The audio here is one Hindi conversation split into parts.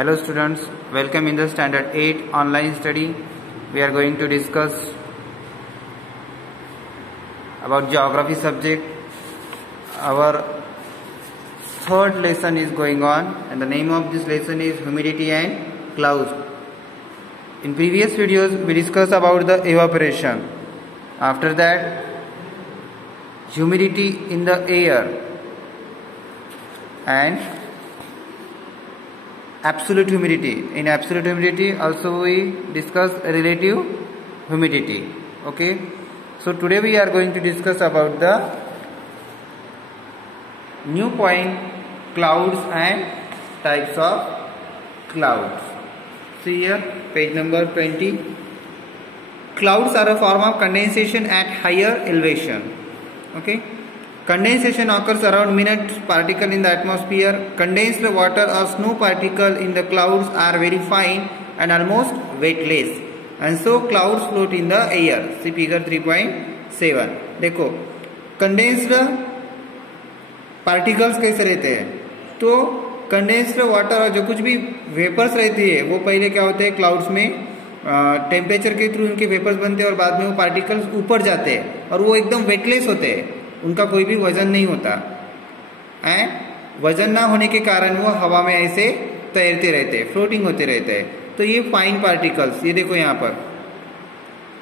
Hello students, welcome in the standard 8 online study. We are going to discuss about geography subject. Our third lesson is going on and the name of this lesson is humidity and clouds. In previous videos we discussed about the evaporation. After that humidity in the air and absolute humidity. In absolute humidity also we discuss relative humidity. Okay, so today we are going to discuss about the new point, clouds and types of clouds. See here, page number 20. Clouds are a form of condensation at higher elevation. Okay, condensation occurs around minute particle in the atmosphere. Condensed water or snow particle in the clouds are very fine and almost weightless, and so clouds float in the air. See figure 3.7. देखो कंडेंस्ड पार्टिकल्स कैसे रहते हैं, तो कंडेंस्ड वाटर और जो कुछ भी वेपर्स रहती है वो पहले क्या होते हैं क्लाउड्स में टेम्परेचर के थ्रू उनके वेपर्स बनते हैं और बाद में वो पार्टिकल्स ऊपर जाते हैं और वो एकदम वेटलेस होते हैं, उनका कोई भी वजन नहीं होता एंड वजन ना होने के कारण वो हवा में ऐसे तैरते रहते हैं, फ्लोटिंग होते रहते हैं. तो ये फाइन पार्टिकल्स, ये देखो यहाँ पर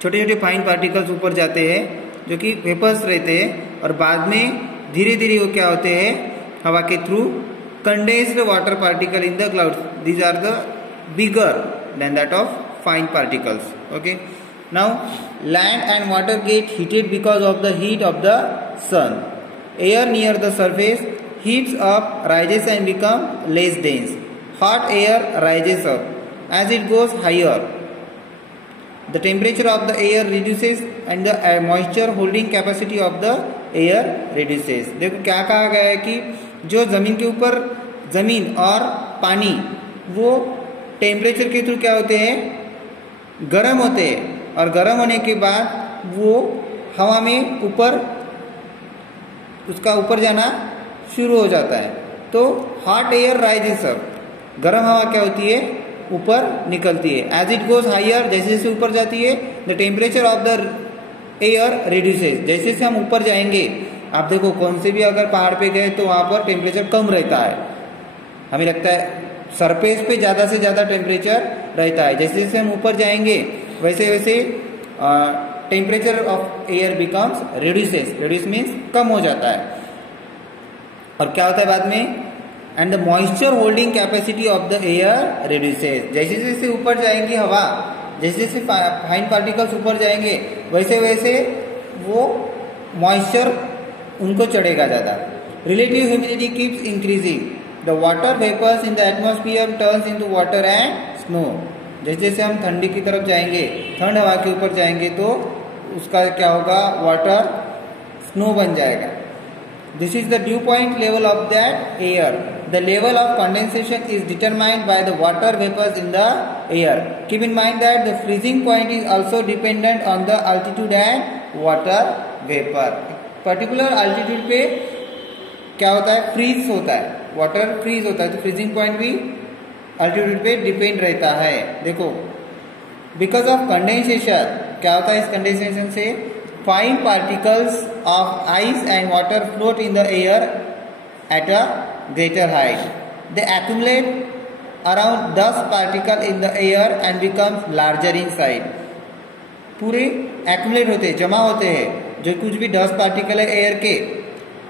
छोटे छोटे फाइन पार्टिकल्स ऊपर जाते हैं जो कि वेपर्स रहते हैं और बाद में धीरे धीरे वो क्या होते हैं हवा के through condensed water particle in the clouds. These are the bigger than that of fine particles. Okay, now land and water get heated because of the heat of the sun. Air near the surface heats up, rises and become less dense. Hot air rises up as it goes higher. The temperature of the air reduces and the moisture holding capacity of the air reduces. देखो क्या कहा गया है कि जो जमीन के ऊपर जमीन और पानी वो टेम्परेचर के थ्रू क्या होते हैं, गर्म होते हैं और गर्म होने के बाद वो हवा में ऊपर उसका ऊपर जाना शुरू हो जाता है. तो हॉट एयर राइजेस अप, गर्म हवा क्या होती है ऊपर निकलती है. एज इट गोज हायर, जैसे जैसे ऊपर जाती है the temperature of the air reduces. जैसे जैसे हम ऊपर जाएंगे, आप देखो कौन से भी अगर पहाड़ पे गए तो वहां पर टेम्परेचर कम रहता है, हमें लगता है सरफेस पे ज्यादा से ज्यादा टेम्परेचर रहता है. जैसे जैसे हम ऊपर जाएंगे वैसे वैसे temperature of air becomes reduces. Reduce means कम हो जाता है. और क्या होता है बाद में, and the moisture holding capacity of the air reduces. जैसे जैसे ऊपर जाएंगी हवा, जैसे जैसे फाइन पार्टिकल्स ऊपर जाएंगे वैसे वैसे वो मॉइस्चर उनको चढ़ेगा ज्यादा. Relative humidity keeps increasing. The water vapors in the atmosphere turns into water and snow. जैसे जैसे हम ठंडी की तरफ जाएंगे, ठंड हवा के ऊपर जाएंगे तो उसका क्या होगा, वाटर स्नो बन जाएगा. This is the dew point level of that air. The level of condensation is determined by the water vapors in the air. Keep in mind that the freezing point is also dependent on the altitude and water vapor. Particular altitude पे क्या होता है, फ्रीज होता है, वाटर फ्रीज होता है, तो फ्रीजिंग पॉइंट भी अल्टीट्यूड पे डिपेंड रहता है. देखो बिकॉज ऑफ कंडेंसेशन, क्या होता है इस कंडेंसेशन से, fine particles of ice and water float in the air at a greater height. They accumulate around 10 particle in the air and becomes larger in size. पूरे एक्यूमुलेट होते हैं, जमा होते हैं जो कुछ भी 10 पार्टिकल है एयर के,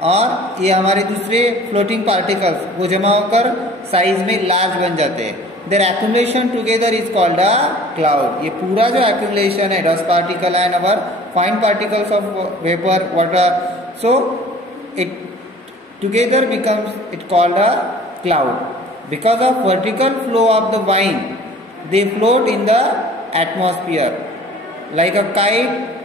और ये हमारे दूसरे फ्लोटिंग पार्टिकल्स वो जमा होकर साइज में लार्ज बन जाते हैं. Their accumulation together is called a cloud. ये पूरा जो एक्यूमुलेशन है, dust particle and our fine particles of vapour water, so it together becomes it called a cloud. Because of vertical flow of the wind they float in the atmosphere like a kite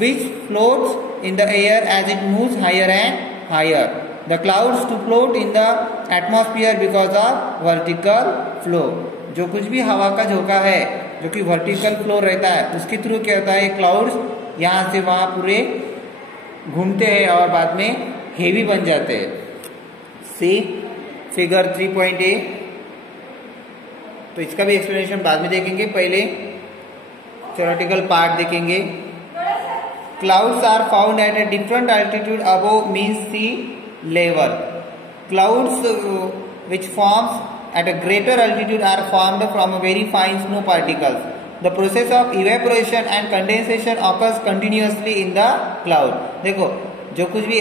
which floats in the air as it moves higher and higher. The clouds to float in the atmosphere because of vertical flow. जो कुछ भी हवा का झोंका है जो कि वर्टिकल फ्लो रहता है उसके थ्रू क्या होता है, क्लाउड्स यहाँ से वहाँ पूरे घूमते हैं और बाद में हेवी बन जाते हैं. See figure 3.8. तो इसका भी एक्सप्लेनेशन बाद में देखेंगे, पहले थ्योरेटिकल पार्ट देखेंगे। Clouds are found at a different altitude above mean sea level. Clouds which forms at a greater altitude are formed from a very fine snow particles. The process of evaporation and condensation occurs continuously in the cloud. देखो जो कुछ भी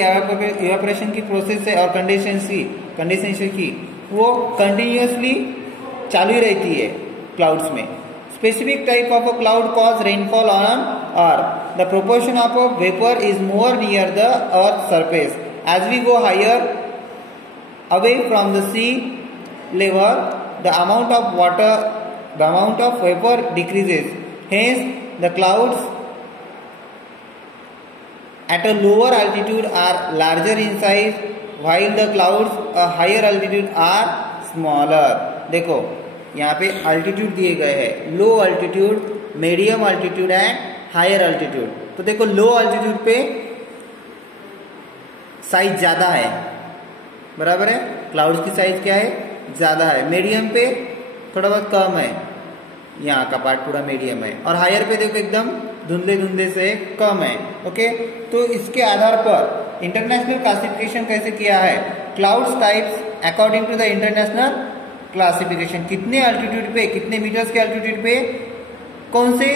evaporation की प्रोसेस है और कंडेंसेशन की वो कंटिन्यूसली चालू ही रहती है क्लाउड्स में। Specific type of a cloud cause rainfall on Earth. The proportion of a vapor is more near the Earth's surface. As we go higher away from the sea level, the amount of vapor decreases. Hence, the clouds at a lower altitude are larger in size, while the clouds at higher altitude are smaller. देखो यहाँ पे अल्टीट्यूड दिए गए हैं, low altitude, medium altitude and higher altitude. तो देखो लो अल्टीट्यूड पे साइज ज्यादा है, बराबर है, क्लाउड्स की साइज क्या है, ज्यादा है। मीडियम पे थोड़ा बहुत कम है, यहाँ का पार्ट पूरा मीडियम है, और हायर पे देखो एकदम धुंधले से कम है। ओके, तो इसके आधार पर इंटरनेशनल क्लासिफिकेशन कैसे किया है, clouds types according to the international classification, कितने अल्टीट्यूड पे, कितने मीटर्स के अल्टीट्यूड पे कौन से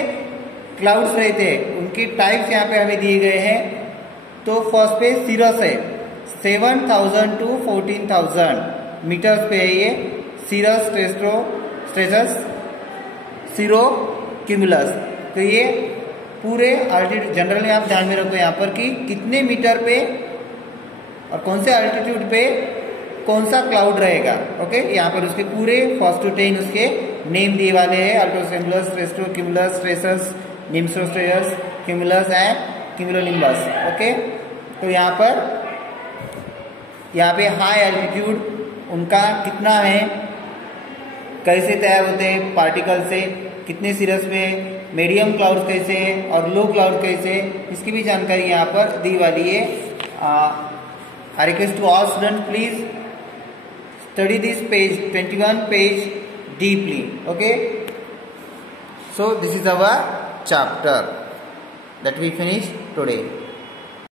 क्लाउड्स रहते हैं, उनके टाइप्स यहाँ पे हमें दिए गए हैं। तो फर्स्ट पे सीरस है, 7,000 to 14,000 मीटर्स पे है ये सीरस, स्ट्रेटस, सीरो क्यूमुलस। तो ये पूरे अल्टीट्यूड जनरली आप ध्यान में रखो यहाँ पर कि कितने मीटर पे और कौन से अल्टीट्यूड पे कौन सा क्लाउड रहेगा। ओके, यहाँ पर उसके पूरे फर्स्ट टू 10 उसके नेम दिए वाले हैं, altocumulus, stratocumulus, stratus, nimbostratus, cumulus and cumulonimbus. Okay, तो यहाँ पे हाई एल्टीट्यूड उनका कितना है, कैसे तैयार होते हैं पार्टिकल से, कितने सीरस में, मीडियम क्लाउड कैसे है और लो क्लाउड कैसे, इसकी भी जानकारी यहाँ पर दी वाली है। I request to all student please study this page 21 page deeply. Okay, so this is our chapter that we finished today.